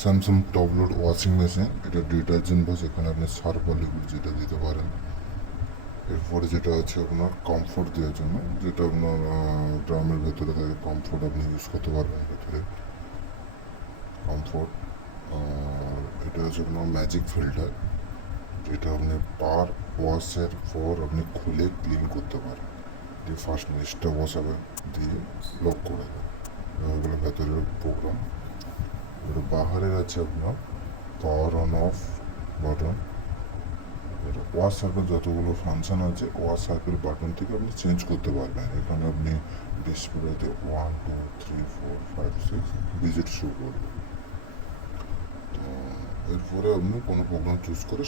Samsung টপলোড washing machine, এটা detergent বা যেখানে আপনি সার্ফ বা লিকুইড যেটা দিতে পারেন। এরপরে যেটা আছে আপনার কমফোর্ট দেওয়ার জন্য, যেটা আপনার ড্রামের ভেতরে থাকে, কমফোর্ট আপনি ইউজ করতে পারবেন ভেতরে কমফোর্ট। আর এটা হচ্ছে আপনার ম্যাজিক ফিল্টার, যেটা আপনি পার ওয়াশের পর আপনি খুলে ক্লিন করতে পারেন। দিয়ে ফার্স্ট নিচটা বসাবেন, দিয়ে লক করে দেবেন। এগুলো ভেতরের প্রোগ্রাম। এটা বাহারের আছে আপনার পাওয়ার অন অফ বাটন। এটা ওয়াশ সার্কেল যতগুলো ফাংশন আছে, ওয়াশ সার্কেল বাটন থেকে আপনি চেঞ্জ করতে পারবেন। এখানে আপনি ডিসপ্লেতে 1 2 3 4 5 6 ডিজিট শো করবে। তো এরপরে আপনি কোনো প্রোগ্রাম চুজ করে